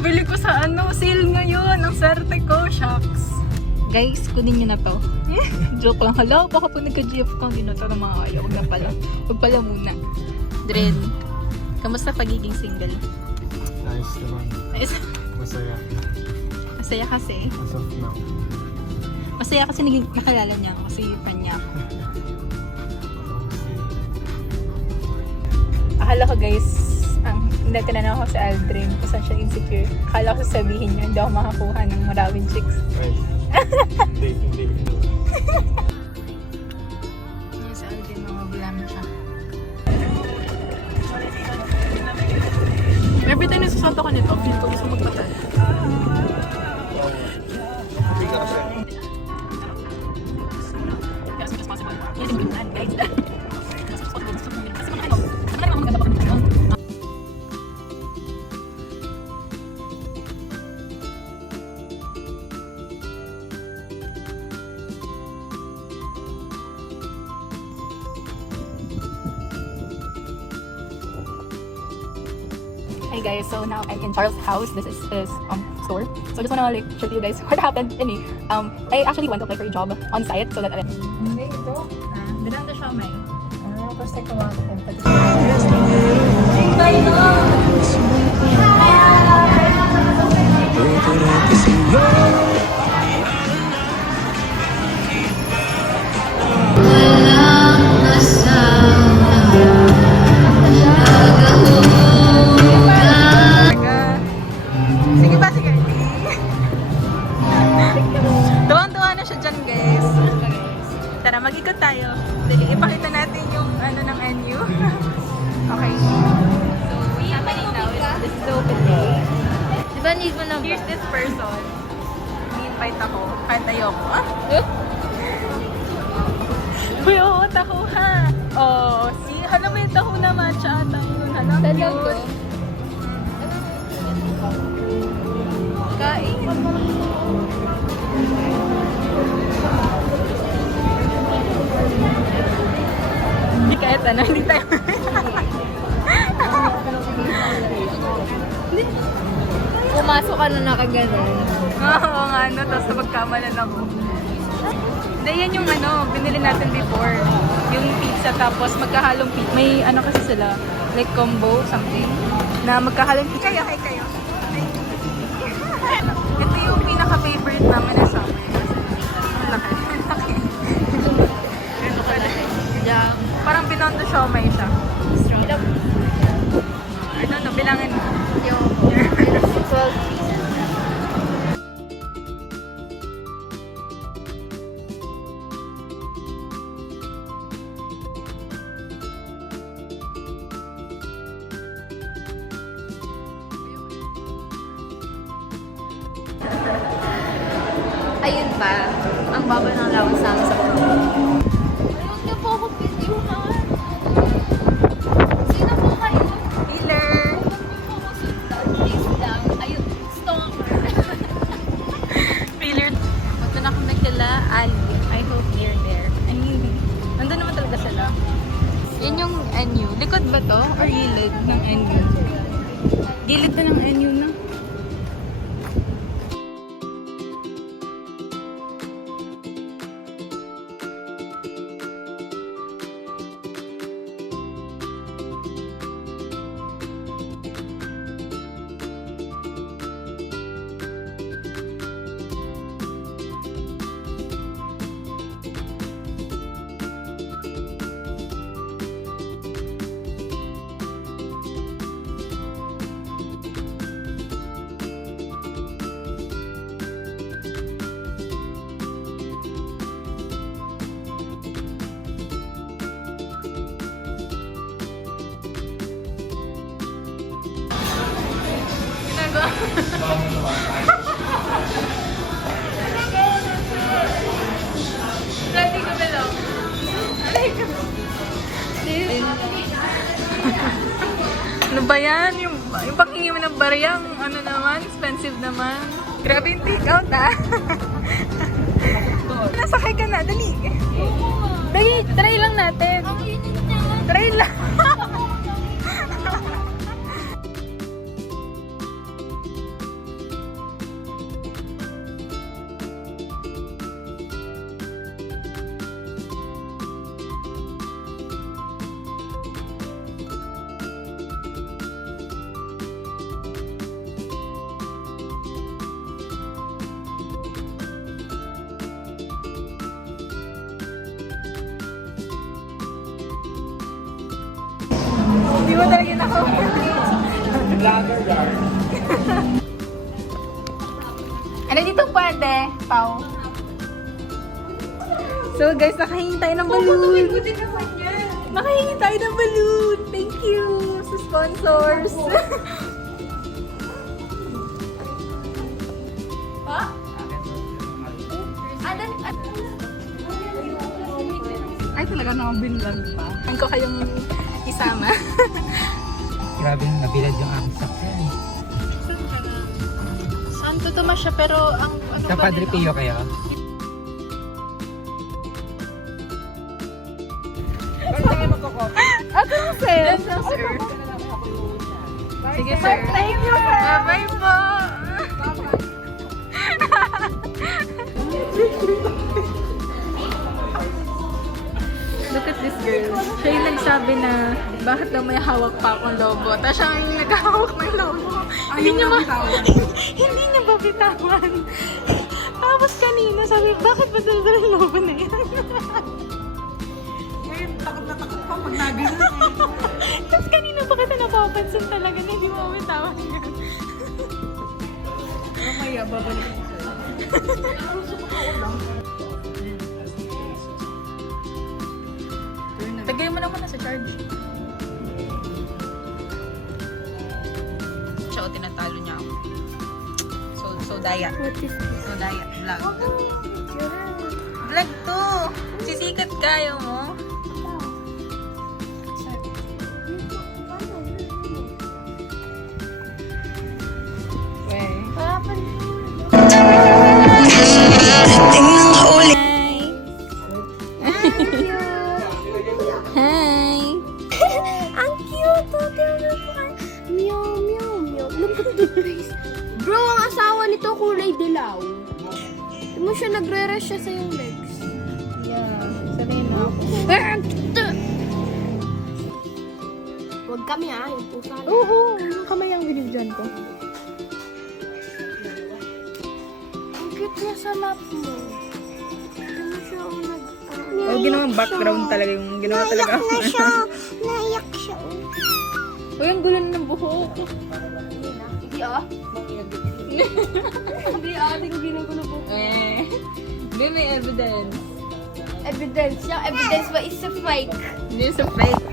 bili ko sa sale ngayon. Ang swerte ko, shucks. Guys, kunin nyo na to. Joke lang. Hala, baka po nagka-GF ka. Hindi na to na mga kaya. Huwag na pala. Huwag pala muna. Dren, kamusta pagiging single? Nice naman. Nice. Masaya. Masaya kasi. As of now. Masaya kasi nakalala niya ako kasi kanya. Akala ko guys, hindi tinanong ako si Aldrin kung saan siya insecure. Akala ko sasabihin niya, hindi ako makakuha ng maraming chicks. Ay. Hindi. Yung si Aldrin, mamabulan siya. Every time nasusunod ako nito, feel ko gusto magpatay. Hindi ka kasi. Kasi responsible. Yes, yung plan, guys. Hey guys, so now I'm in Charles' house. This is his store. So I just wanna like show you guys what happened to me. I actually went to apply for a job on site so that hindi ito. Dinanda siya may. Kasi kawa ko sige ba, sige. Tuwang-tuwa na siya dyan, guys. Tara, mag-ikot tayo. Dali, ipakita natin yung ng NU. Okay. So, we happening now is this is the open day. Diba need mo na ba? Here's this person. Ni-invite ako. Kahit ayoko. Uy, oo, taho ha. Oh, see? Hala, may taho na matcha ata yun. Hala, Talaga? cute. Kain. Hindi kahit hindi tayo. Pumasok ka na nakaganon. Oo nga, tapos napagkamalan ako. Hindi, yan yung binili natin before. Yung pizza, tapos magkahalong pizza. May kasi sila, like combo, something. Na magkahalong pizza. Kayo. Ito yung pinaka-favorite namin na summer. Ang laki. Yeah. Parang binondo siomay siya. Bilangin mo. Yung 12 pieces. Ayun pa, ang baba ng lawan sa amin sa prom. Ayun niyo po ako videohan. Sino po kayo? Healer! Please lang. Ayun, stalker. Healer! Punta na kami kila Ali. I hope near there. I mean, nandun naman talaga sila. Yan yung NU. Likod ba to? Or gilid ng NU? Gilid na ng NU na. Ready ka ba lang? Ano ba yan? Yung paghingi mo ng bariyang, naman, expensive naman. Grabe yung take-out, ha? Nasakay ka na, dali. Dali, try lang natin. Try lang. Hindi mo talaga na-cover. Ano dito pwede, Pao? So guys, nakahingi tayo ng balloon. Nakahingi tayo ng balloon. Thank you sa sponsors. Ay, talaga nakabinlag pa. Ang ko kayong isama. Grabe nang nabilad yung aking sakyan. Santo Tomas siya, pero ang ano Sa Padre Pio kayo? Ako sir. Sir. Sige sir. Thank you sir. Bye-bye po. Look at this girl. Siya yung nagsabi na bakit daw may hawak pa akong lobo. Tapos siya yung naghahawak ng lobo. Hindi niya hindi niya ba bitawan? Tapos kanina sabi, bakit ba dala yung lobo na yan? Ngayon, takot na takot pa pag nagano. Tapos kanina pa kita napapansin talaga na hindi mo bitawan yan. Mamaya, babalik ko sa'yo. Tagay mo naman na sa charge. Siya o tinatalo niya ako. So daya. What is this? So daya. Vlog. Vlog to! Sisikat kayo mo. Hi! Ang cute! Meow, meow, meow. Look at the face. Bro, ang asawa nito kulay dilaw. Hindi mo siya nagre-rest siya sa yung legs. Yeah, sabihin mo ako. Huwag kami yung pusa. Oo, yung kamay ang binigyan ko. Ang cute niya sa lap mo. Hindi mo siya nag... Oh, ginawang background talaga yung ginawa talaga. Naiyak na siya. Naiyak siya. Uy, ang gulo na ng buhok. Hindi Hindi hindi ko ginugulo po. Hindi may evidence. Evidence. Yung evidence ba is a fake? Hindi sa fake.